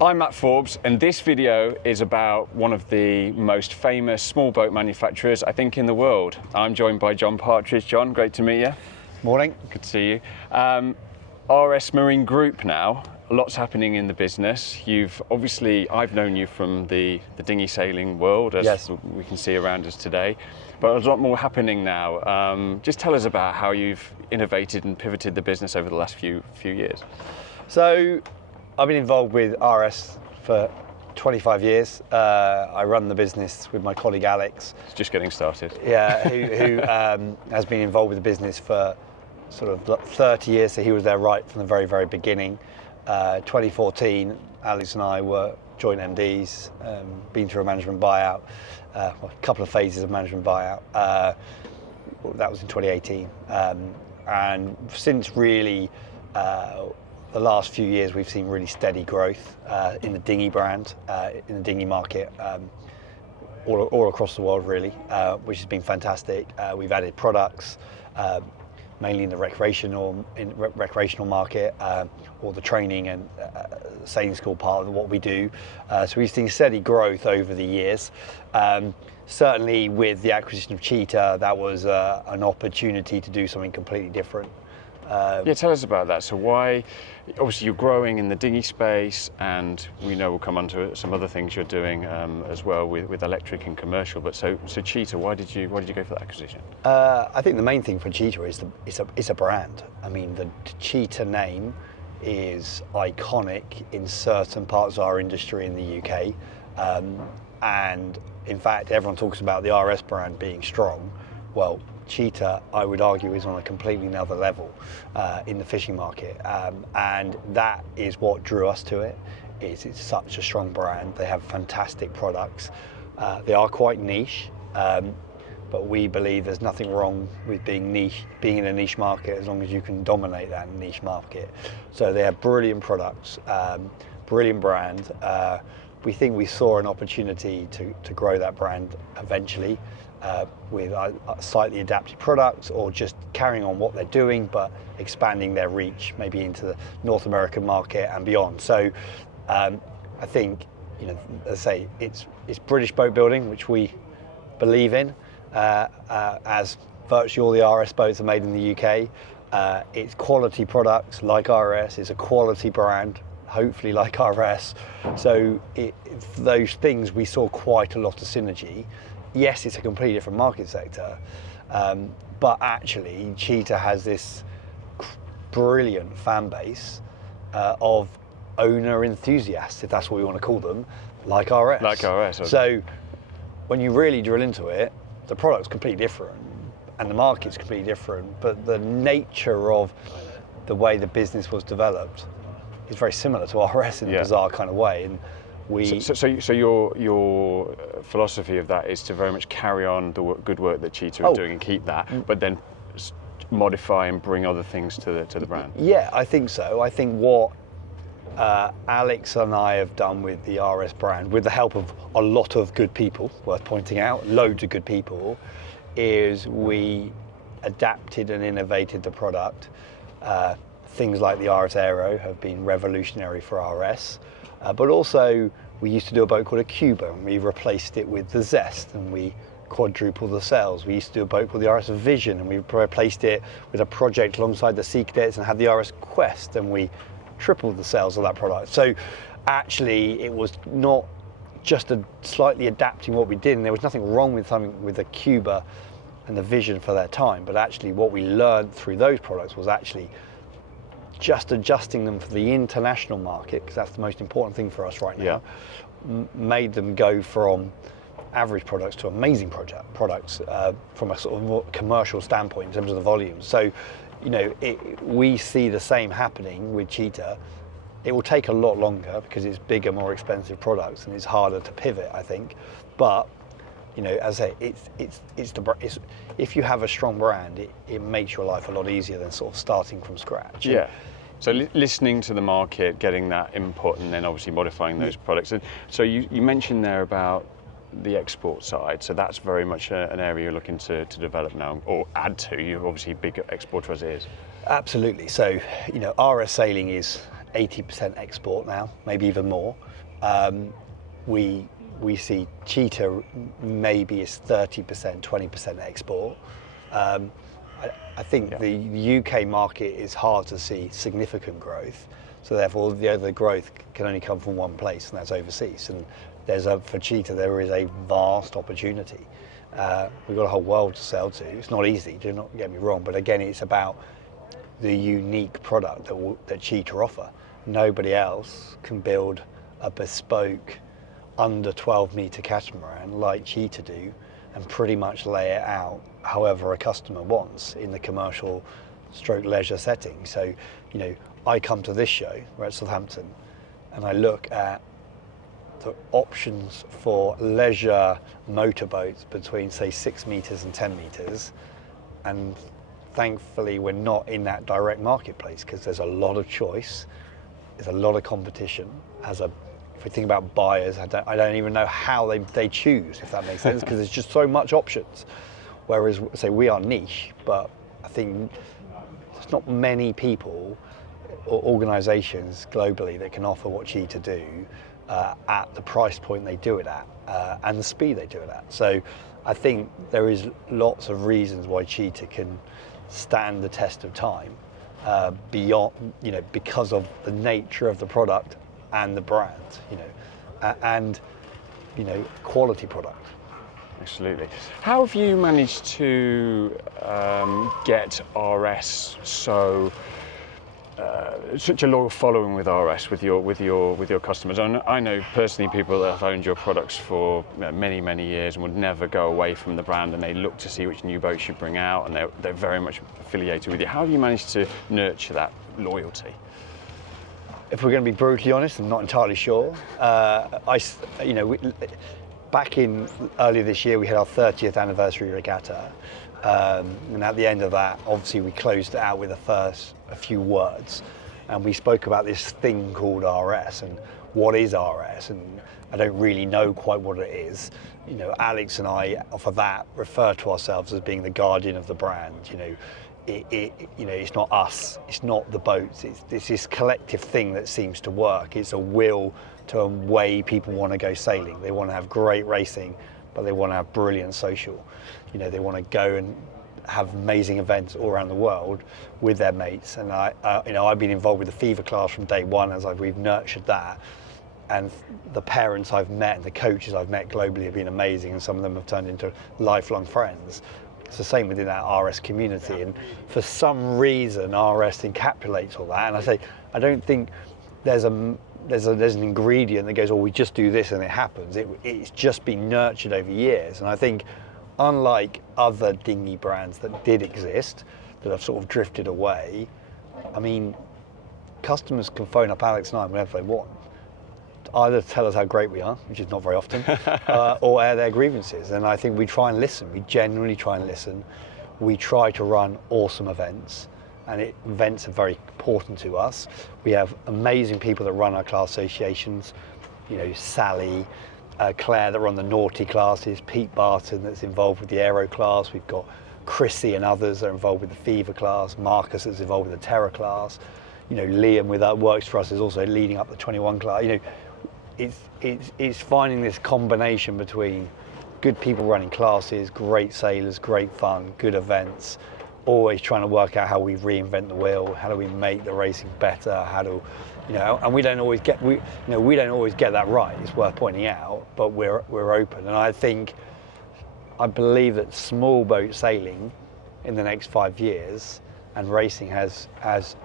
I'm Matt Forbes, and this video is about one of the most famous small boat manufacturers, I think, in the world. I'm joined by Jon Partridge. Jon, great to meet you. Morning. Good to see you. RS Marine Group now, lots happening in the business. I've known you from the dinghy sailing world, as Yes. we can see around us today, but there's a lot more happening now. Just tell us about how you've innovated and pivoted the business over the last few years. So I've been involved with RS for 25 years. I run the business with my colleague Alex. It's just getting started. Yeah, who has been involved with the business for sort of 30 years, so he was there right from the very, very beginning. 2014, Alex and I were joint MDs, been through a management buyout, a couple of phases of management buyout. That was in 2018. And since really the last few years, we've seen really steady growth in the dinghy brand, in the dinghy market, all across the world really, which has been fantastic. We've added products, mainly in the recreational market, or the training and sailing school part of what we do. So we've seen steady growth over the years. Certainly with the acquisition of Cheetah, that was an opportunity to do something completely different. Yeah, tell us about that. So why, obviously you're growing in the dinghy space, and we know we'll come on to some other things you're doing as well with electric and commercial, but so Cheetah, why did you go for that acquisition? I think the main thing for Cheetah is it's a brand. I mean, the Cheetah name is iconic in certain parts of our industry in the UK, and in fact everyone talks about the RS brand being strong. Well, Cheetah, I would argue, is on a completely another level in the fishing market, and that is what drew us to it. It's such a strong brand. They have fantastic products. They are quite niche, but we believe there's nothing wrong with being in a niche market as long as you can dominate that niche market. So they have brilliant products, brilliant brand. We think we saw an opportunity to grow that brand eventually. With slightly adapted products, or just carrying on what they're doing but expanding their reach maybe into the North American market and beyond. So I think, as I say, it's British boat building, which we believe in, as virtually all the RS boats are made in the UK. It's quality products like RS, it's a quality brand, hopefully like RS. So those things, we saw quite a lot of synergy. Yes, it's a completely different market sector, but actually Cheetah has this brilliant fan base of owner enthusiasts, if that's what we want to call them, like RS. Like RS. Okay. So when you really drill into it, the product's completely different and the market's completely different, but the nature of the way the business was developed is very similar to RS in a bizarre kind of way. And So your philosophy of that is to very much carry on the good work that Cheetah are doing and keep that, but then modify and bring other things to the brand. Yeah, I think so. I think what Alex and I have done with the RS brand, with the help of a lot of good people, worth pointing out, loads of good people, is we adapted and innovated the product. Things like the RS Aero have been revolutionary for RS. But also, we used to do a boat called a Cuba, and we replaced it with the Zest, and we quadrupled the sales. We used to do a boat called the RS Vision, and we replaced it with a project alongside the Sea Cadets and had the RS Quest, and we tripled the sales of that product. So actually, it was not just slightly adapting what we did, and there was nothing wrong with something with the Cuba and the Vision for their time, but actually what we learned through those products was actually just adjusting them for the international market, because that's the most important thing for us right now. Made them go from average products to amazing products from a sort of more commercial standpoint in terms of the volumes. So, we see the same happening with Cheetah. It will take a lot longer because it's bigger, more expensive products, and it's harder to pivot, I think. But as I say, it's if you have a strong brand, it makes your life a lot easier than sort of starting from scratch. Yeah. So listening to the market, getting that input, and then obviously modifying those products. And so you mentioned there about the export side. So that's very much an area you're looking to develop now, or add to. You're obviously a big exporter as it is. Absolutely. So RS Sailing is 80% export now, maybe even more. We see cheetah maybe is 30%, 20% export. I think the UK market is hard to see significant growth, so therefore the growth can only come from one place, and that's overseas. And for cheetah, there is a vast opportunity. We've got a whole world to sell to. It's not easy, do not get me wrong, but again, it's about the unique product that cheetah offer. Nobody else can build a bespoke under 12 metre catamaran like cheetah do, and pretty much lay it out however a customer wants in the commercial stroke leisure setting. So, you know, I come to this show, we're at Southampton, and I look at the options for leisure motorboats between, say, 6 metres and 10 metres, and thankfully we're not in that direct marketplace because there's a lot of choice, there's a lot of competition. If we think about buyers, I don't even know how they choose, if that makes sense, because there's just so much options. Whereas, say, we are niche, but I think there's not many people or organisations globally that can offer what cheetah do at the price point they do it at and the speed they do it at. So I think there is lots of reasons why cheetah can stand the test of time beyond, you know, because of the nature of the product and the brand, you know, and, you know, quality product. Absolutely. How have you managed to get RS such a loyal following with RS with your customers? I know personally people that have owned your products for many years and would never go away from the brand, and they look to see which new boats you bring out, and they're very much affiliated with you. How have you managed to nurture that loyalty? If we're going to be brutally honest, I'm not entirely sure. Back in earlier this year, we had our 30th anniversary regatta, and at the end of that, obviously, we closed it out with a few words, and we spoke about this thing called RS and what is RS, and I don't really know quite what it is. You know, Alex and I, off of that, refer to ourselves as being the guardian of the brand. You know, it's not us, it's not the boats, it's this collective thing that seems to work. It's a will to a way people want to go sailing. They want to have great racing, but they want to have brilliant social. You know, they want to go and have amazing events all around the world with their mates. And I've been involved with the Fever class from day one as we've nurtured that. And the parents I've met and the coaches I've met globally have been amazing, and some of them have turned into lifelong friends. It's the same within that RS community, and for some reason RS encapsulates all that. And I don't think there's an ingredient that goes, oh, we just do this and it happens. It's just been nurtured over years, and I think unlike other dinghy brands that did exist that have sort of drifted away, I mean, customers can phone up Alex and I whenever they want, either tell us how great we are, which is not very often, or air their grievances. And I think we try and listen. We genuinely try and listen. We try to run awesome events, and events are very important to us. We have amazing people that run our class associations. You know, Sally, Claire that run the naughty classes, Pete Barton that's involved with the Aero class. We've got Chrissy and others that are involved with the Fever class. Marcus that's involved with the Terror class. You know, Liam works for us is also leading up the 21 class. You know, it's finding this combination between good people running classes, great sailors, great fun, good events, always trying to work out how we reinvent the wheel, how do we make the racing better, and we don't always get that right. It's worth pointing out, but we're open. And I believe that small boat sailing in the next 5 years and racing has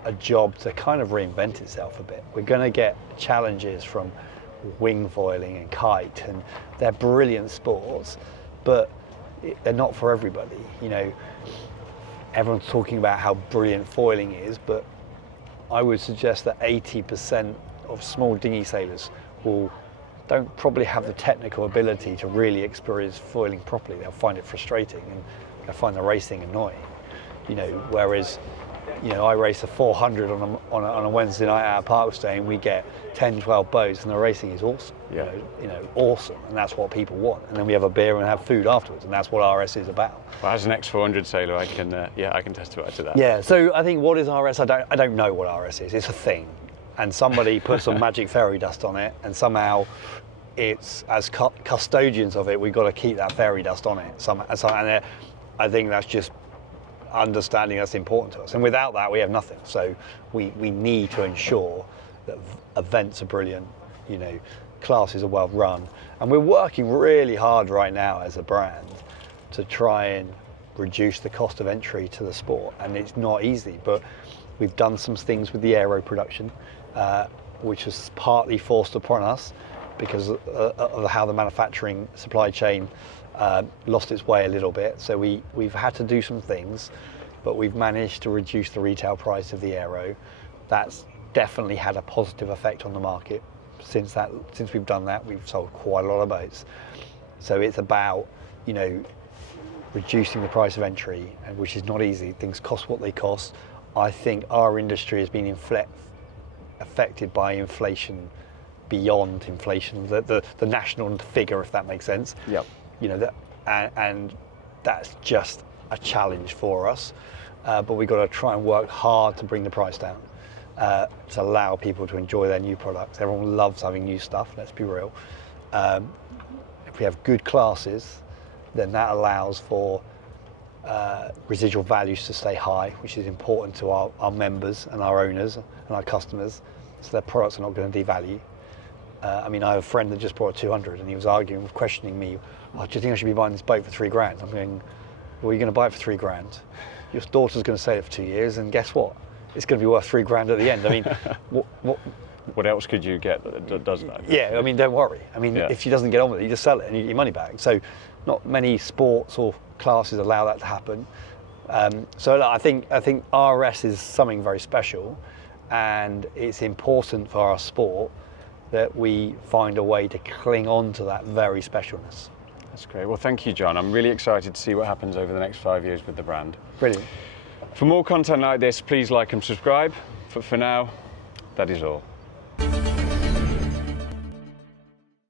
a job to kind of reinvent itself a bit. We're going to get challenges from wing foiling and kite, and they're brilliant sports, but they're not for everybody. You know, everyone's talking about how brilliant foiling is, but I would suggest that 80% of small dinghy sailors don't probably have the technical ability to really experience foiling properly. They'll find it frustrating and they'll find the racing annoying. You know, whereas, you know, I race a 400 on a Wednesday night at Parkstay, and we get 10, 12 boats, and the racing is awesome. Yeah. You know, awesome, and that's what people want. And then we have a beer and have food afterwards, and that's what RS is about. Well, as an ex-400 sailor, I can testify to that. Yeah. So I think what is RS? I don't know what RS is. It's a thing. and somebody put some magic fairy dust on it, and somehow it's, as custodians of it, we've got to keep that fairy dust on it. And I think that's just understanding that's important to us. And without that, we have nothing. So we need to ensure that events are brilliant, you know, classes are well run. And we're working really hard right now as a brand to try and reduce the cost of entry to the sport. And it's not easy, but we've done some things with the aero production, which was partly forced upon us because of how the manufacturing supply chain lost its way a little bit. So we've had to do some things, but we've managed to reduce the retail price of the aero. That's definitely had a positive effect on the market. Since we've done that, we've sold quite a lot of boats. So it's about, you know, reducing the price of entry, and which is not easy. Things cost what they cost. I think our industry has been affected by inflation beyond inflation, the national figure, if that makes sense. Yep. You know, and that's just a challenge for us. But we've got to try and work hard to bring the price down, to allow people to enjoy their new products. Everyone loves having new stuff, let's be real. If we have good classes, then that allows for residual values to stay high, which is important to our members and our owners and our customers, so their products are not going to devalue. I mean, I have a friend that just bought a 200 and he was arguing, questioning me, oh, do you think I should be buying this boat for $3,000? I'm going, well, you're going to buy it for $3,000. Your daughter's going to sail it for 2 years, and guess what? It's going to be worth $3,000 at the end. I mean, what else could you get that does that? Yeah, I mean, don't worry. I mean, if she doesn't get on with it, you just sell it and you get your money back. So not many sports or classes allow that to happen. So I think RS is something very special, and it's important for our sport that we find a way to cling on to that very specialness. That's great. Well, thank you, John. I'm really excited to see what happens over the next 5 years with the brand. Brilliant. For more content like this, please like and subscribe. For now, that is all.